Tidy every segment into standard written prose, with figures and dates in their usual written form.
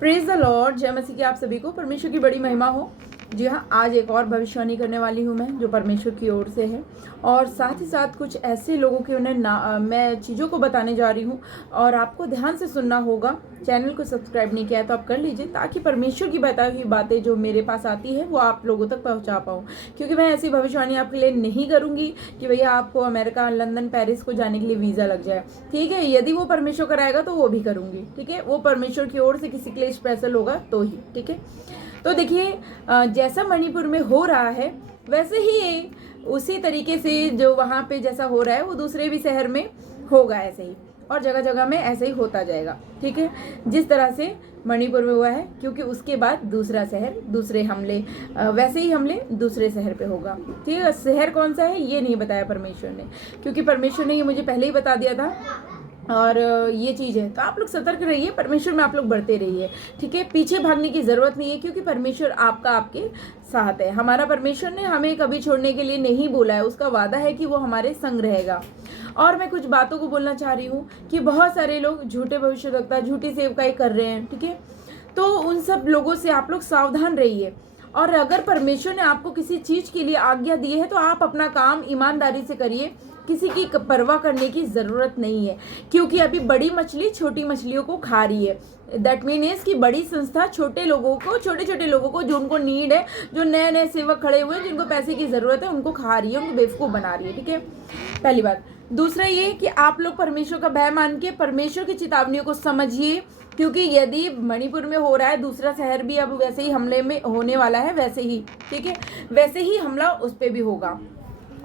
Praise the Lord. जय मसीह की आप सभी को परमेश्वर की बड़ी महिमा हो। जी हाँ, आज एक और भविष्यवाणी करने वाली हूँ मैं, जो परमेश्वर की ओर से है, और साथ ही साथ कुछ ऐसे लोगों के मैं चीज़ों को बताने जा रही हूँ, और आपको ध्यान से सुनना होगा। चैनल को सब्सक्राइब नहीं किया है तो आप कर लीजिए, ताकि परमेश्वर की बताई हुई बातें जो मेरे पास आती है वो आप लोगों तक पहुँचा पाऊँ। क्योंकि मैं ऐसी भविष्यवाणी आपके लिए नहीं करूँगी कि भैया आपको अमेरिका, लंदन, पेरिस को जाने के लिए वीज़ा लग जाए। ठीक है, यदि वो परमेश्वर कराएगा तो वो भी करूँगी। ठीक है, वो परमेश्वर की ओर से किसी के लिए स्पेशल होगा तो ही। ठीक है, तो देखिए, जैसा मणिपुर में हो रहा है वैसे ही उसी तरीके से जो वहाँ पे जैसा हो रहा है वो दूसरे भी शहर में होगा ऐसे ही, और जगह जगह में ऐसे ही होता जाएगा। ठीक है, जिस तरह से मणिपुर में हुआ है, क्योंकि उसके बाद दूसरा शहर, दूसरे हमले, वैसे ही हमले दूसरे शहर पे होगा। ठीक है, शहर कौन सा है ये नहीं बताया परमेश्वर ने, क्योंकि परमेश्वर ने ये मुझे पहले ही बता दिया था। और ये चीज़ है, तो आप लोग सतर्क रहिए, परमेश्वर में आप लोग बढ़ते रहिए। ठीक है, पीछे भागने की ज़रूरत नहीं है, क्योंकि परमेश्वर आपके साथ है। हमारा परमेश्वर ने हमें कभी छोड़ने के लिए नहीं बोला है, उसका वादा है कि वो हमारे संग रहेगा। और मैं कुछ बातों को बोलना चाह रही हूँ कि बहुत सारे लोग झूठे भविष्यवक्ता, झूठी सेवकाई कर रहे हैं। ठीक है, तो उन सब लोगों से आप लोग सावधान रहिए। और अगर परमेश्वर ने आपको किसी चीज़ के लिए आज्ञा दी है तो आप अपना काम ईमानदारी से करिए, किसी की परवाह करने की ज़रूरत नहीं है। क्योंकि अभी बड़ी मछली छोटी मछलियों को खा रही है। दैट मीन्स कि बड़ी संस्था छोटे लोगों को, छोटे छोटे लोगों को जो उनको नीड है, जो नए नए सेवक खड़े हुए हैं, जिनको पैसे की ज़रूरत है, उनको खा रही है, उनको बेवकूफ़ बना रही है। ठीक है, पहली बात। दूसरा ये कि आप लोग परमेश्वर का भय मान के परमेश्वर की चेतावनियों को समझिए, क्योंकि यदि मणिपुर में हो रहा है, दूसरा शहर भी अब वैसे ही हमले में होने वाला है, वैसे ही। ठीक है, वैसे ही हमला उस पर भी होगा।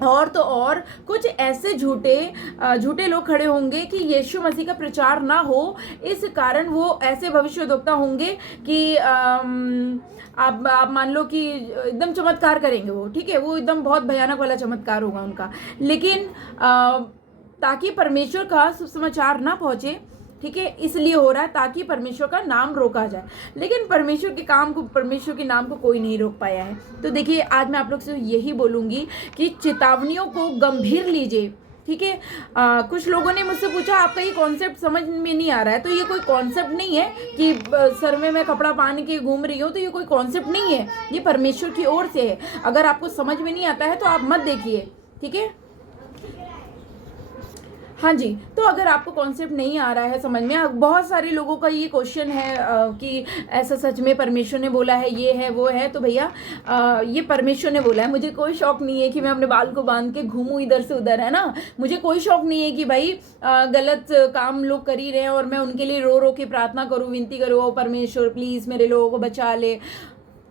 और तो और कुछ ऐसे झूठे लोग खड़े होंगे कि यीशु मसीह का प्रचार ना हो, इस कारण वो ऐसे भविष्यद्वक्ता होंगे कि आप मान लो कि एकदम चमत्कार करेंगे वो। ठीक है, वो एकदम बहुत भयानक वाला चमत्कार होगा उनका, लेकिन ताकि परमेश्वर का सुसमाचार ना पहुंचे। ठीक है, इसलिए हो रहा है ताकि परमेश्वर का नाम रोका जाए, लेकिन परमेश्वर के काम को, परमेश्वर के नाम को कोई नहीं रोक पाया है। तो देखिए, आज मैं आप लोग से यही बोलूँगी कि चेतावनियों को गंभीर लीजिए। ठीक है, कुछ लोगों ने मुझसे पूछा आपका ये कॉन्सेप्ट समझ में नहीं आ रहा है। तो ये कोई कॉन्सेप्ट नहीं है कि सर में मैं कपड़ा पहन के घूम रही हूँ, तो ये कोई कॉन्सेप्ट नहीं है, ये परमेश्वर की ओर से है। अगर आपको समझ में नहीं आता है तो आप मत देखिए। ठीक है, हाँ जी, तो अगर आपको कॉन्सेप्ट नहीं आ रहा है समझ में, बहुत सारे लोगों का ये क्वेश्चन है कि ऐसा सच में परमेश्वर ने बोला है, ये है वो है, तो भैया ये परमेश्वर ने बोला है। मुझे कोई शौक नहीं है कि मैं अपने बाल को बांध के घूमूं इधर से उधर, है ना। मुझे कोई शौक नहीं है कि भाई गलत काम लोग कर ही रहे हैं और मैं उनके लिए रो रो के प्रार्थना करूँ, विनती करूँ, ओ परमेश्वर प्लीज़ मेरे लोगों को बचा ले।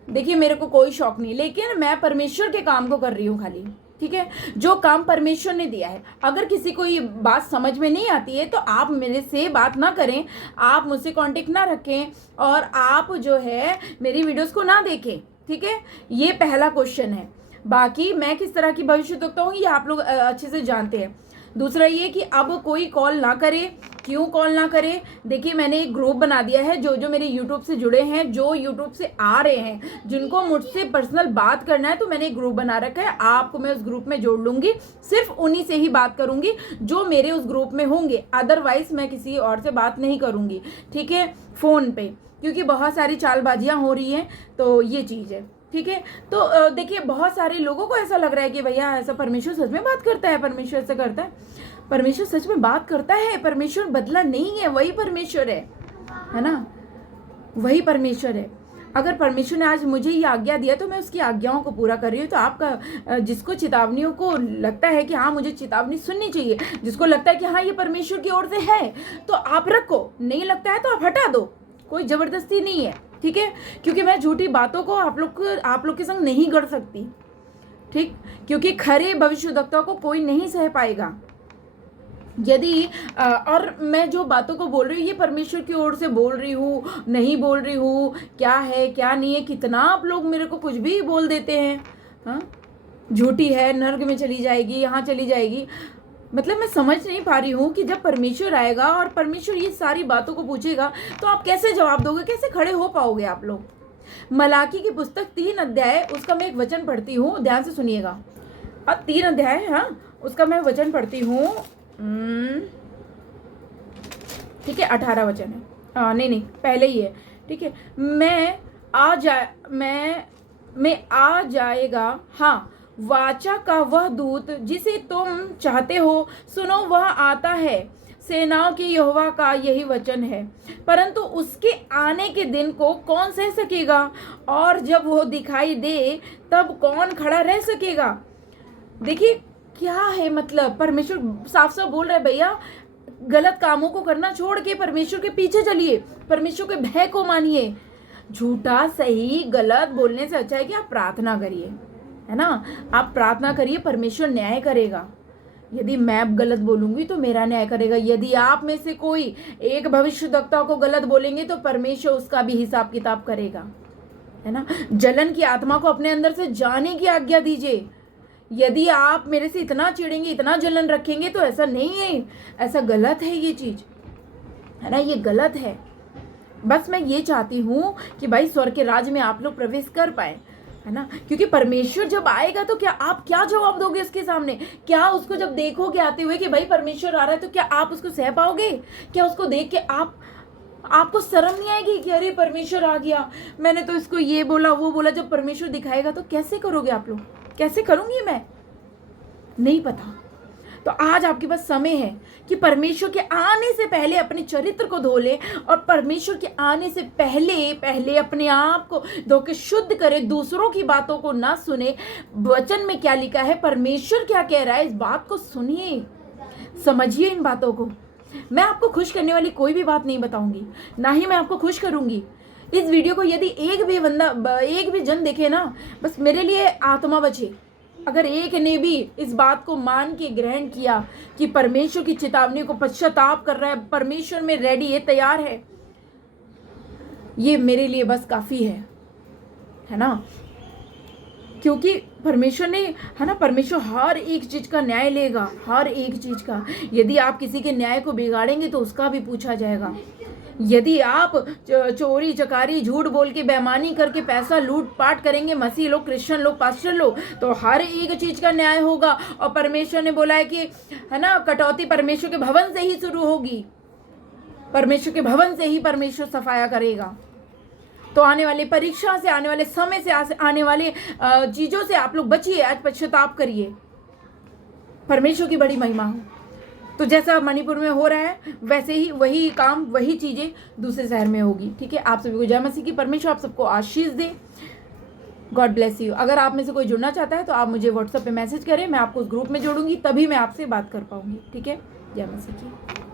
देखिए, मेरे को कोई शौक नहीं, लेकिन मैं परमेश्वर के काम को कर रही हूँ खाली। ठीक है, जो काम परमेश्वर ने दिया है। अगर किसी को ये बात समझ में नहीं आती है तो आप मेरे से बात ना करें, आप मुझसे कांटेक्ट ना रखें, और आप जो है मेरी वीडियोस को ना देखें। ठीक है, ये पहला क्वेश्चन है। बाकी मैं किस तरह की भविष्यवक्ता हूँ ये आप लोग अच्छे से जानते हैं। दूसरा ये कि अब कोई कॉल ना करे। क्यों कॉल ना करे? देखिए, मैंने एक ग्रुप बना दिया है, जो मेरे यूट्यूब से जुड़े हैं, जो यूट्यूब से आ रहे हैं, जिनको मुझसे पर्सनल बात करना है, तो मैंने एक ग्रुप बना रखा है। आपको मैं उस ग्रुप में जोड़ लूंगी, सिर्फ उन्हीं से ही बात करूंगी जो मेरे उस ग्रुप में होंगे। अदरवाइज मैं किसी और से बात नहीं करूंगी। ठीक है, फोन पे, क्योंकि बहुत सारी चालबाजियां हो रही हैं, तो ये चीज़ है। ठीक है, तो देखिए, बहुत सारे लोगों को ऐसा लग रहा है कि भैया ऐसा परमेश्वर सच में बात करता है, परमेश्वर ऐसा करता है। परमेश्वर सच में बात करता है, परमेश्वर बदला नहीं है, वही परमेश्वर है ना, वही परमेश्वर है। अगर परमेश्वर ने आज मुझे ये आज्ञा दिया तो मैं उसकी आज्ञाओं को पूरा कर रही हूँ। तो आपका जिसको चेतावनियों को लगता है कि हाँ मुझे चेतावनी सुननी चाहिए, जिसको लगता है कि हाँ ये परमेश्वर की ओर से है, तो आप रखो। नहीं लगता है तो आप हटा दो, कोई जबरदस्ती नहीं है। ठीक है, क्योंकि मैं झूठी बातों को आप लोग के संग नहीं कर सकती। ठीक, क्योंकि खरे भविष्यवक्ता को कोई नहीं सह पाएगा। यदि और मैं जो बातों को बोल रही हूँ ये परमेश्वर की ओर से बोल रही हूँ, नहीं बोल रही हूँ, क्या है क्या नहीं है। कितना आप लोग मेरे को कुछ भी बोल देते हैं। हाँ, झूठी है, नर्क में चली जाएगी, यहाँ चली जाएगी। मतलब मैं समझ नहीं पा रही हूँ कि जब परमेश्वर आएगा और परमेश्वर ये सारी बातों को पूछेगा तो आप कैसे जवाब दोगे, कैसे खड़े हो पाओगे आप लोग। मलाकी की पुस्तक 3 अध्याय, उसका मैं एक वचन पढ़ती हूँ, ध्यान से सुनिएगा। अब 3 अध्याय, हाँ, उसका मैं वचन पढ़ती हूँ। ठीक है, 18 वचन है। नहीं, पहले ही है। ठीक है। मैं आ जाएगा, हाँ, वाचा का वह दूत जिसे तुम चाहते हो, सुनो वह आता है, सेनाओं की यहोवा का यही वचन है। परंतु उसके आने के दिन को कौन सह सकेगा, और जब वो दिखाई दे तब कौन खड़ा रह सकेगा। देखिए क्या है, मतलब परमेश्वर साफ साफ बोल रहा है, भैया गलत कामों को करना छोड़ के परमेश्वर के पीछे चलिए, परमेश्वर के भय को मानिए। झूठा सही गलत बोलने से अच्छा है कि आप प्रार्थना करिए, है ना। आप प्रार्थना करिए, परमेश्वर न्याय करेगा। यदि मैं गलत बोलूंगी तो मेरा न्याय करेगा। यदि आप में से कोई एक भविष्यद्वक्ता को गलत बोलेंगे तो परमेश्वर उसका भी हिसाब किताब करेगा, है ना। जलन की आत्मा को अपने अंदर से जाने की आज्ञा दीजिए। यदि आप मेरे से इतना चिढ़ेंगे, इतना जलन रखेंगे तो ऐसा नहीं है, ऐसा गलत है, ये चीज, है ना, ये गलत है। बस मैं ये चाहती हूँ कि भाई स्वर्ग के राज्य में आप लोग प्रवेश कर पाए, है ना। क्योंकि परमेश्वर जब आएगा तो क्या आप क्या जवाब दोगे उसके सामने। क्या उसको जब देखोगे आते हुए कि भाई परमेश्वर आ रहा है, तो क्या आप उसको सह पाओगे। क्या उसको देख के आपको शर्म नहीं आएगी कि अरे परमेश्वर आ गया, मैंने तो इसको ये बोला वो बोला। जब परमेश्वर दिखाएगा तो कैसे करोगे आप लोग, कैसे करूंगी मैं, नहीं पता। तो आज आपके पास समय है कि परमेश्वर के आने से पहले अपने चरित्र को धो ले, और परमेश्वर के आने से पहले अपने आप को धो के शुद्ध करे, दूसरों की बातों को ना सुने। वचन में क्या लिखा है, परमेश्वर क्या कह रहा है, इस बात को सुनिए, समझिए इन बातों को। मैं आपको खुश करने वाली कोई भी बात नहीं बताऊंगी, ना ही मैं आपको खुश करूंगी। इस वीडियो को यदि एक भी जन देखे ना, बस मेरे लिए आत्मा बचे। अगर एक ने भी इस बात को मान के ग्रहण किया कि परमेश्वर की चेतावनी को पश्चाताप कर रहा है, परमेश्वर में रेडी है, तैयार है, ये मेरे लिए बस काफी है ना। क्योंकि परमेश्वर ने, है ना, परमेश्वर हर एक चीज का न्याय लेगा, हर एक चीज का। यदि आप किसी के न्याय को बिगाड़ेंगे तो उसका भी पूछा जाएगा। यदि आप चोरी चकारी झूठ बोल के बेईमानी करके पैसा लूट पाट करेंगे, मसीह लोग, क्रिश्चियन लोग, पास्टर लोग, तो हर एक चीज का न्याय होगा। और परमेश्वर ने बोला है कि, है ना, कटौती परमेश्वर के भवन से ही शुरू होगी, परमेश्वर के भवन से ही परमेश्वर सफाया करेगा। तो आने वाली परीक्षा से, आने वाले समय से, आने वाले चीजों से आप लोग बचिए, आज पश्चाताप करिए, परमेश्वर की बड़ी महिमा हो। तो जैसा मणिपुर में हो रहा है वैसे ही वही काम, वही चीजें दूसरे शहर में होगी। ठीक है, आप सभी को जय मसीह की। परमेश्वर आप सबको आशीष दे। God bless you. अगर आप में से कोई जुड़ना चाहता है तो आप मुझे व्हाट्सएप पे मैसेज करें, मैं आपको उस ग्रुप में जोड़ूंगी, तभी मैं आपसे बात कर पाऊंगी। ठीक है, जय मसीह की।